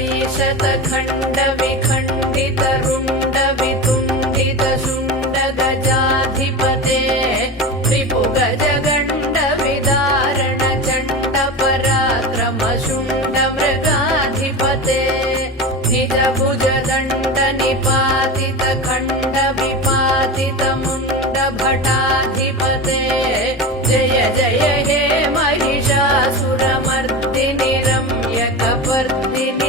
शतखण्ड विखण्डित रुण्ड वितुण्डित शुण्ड गजाधिपते रिपुगज गण्ड विदारण चण्ड पराक्रम शुण्ड मृगाधिपते निज भुज दण्ड निपातित खण्ड विपातित मुण्ड भटाधिपते जय जय हे महिषासुरमर्दिनि रम्यकपर्दिनि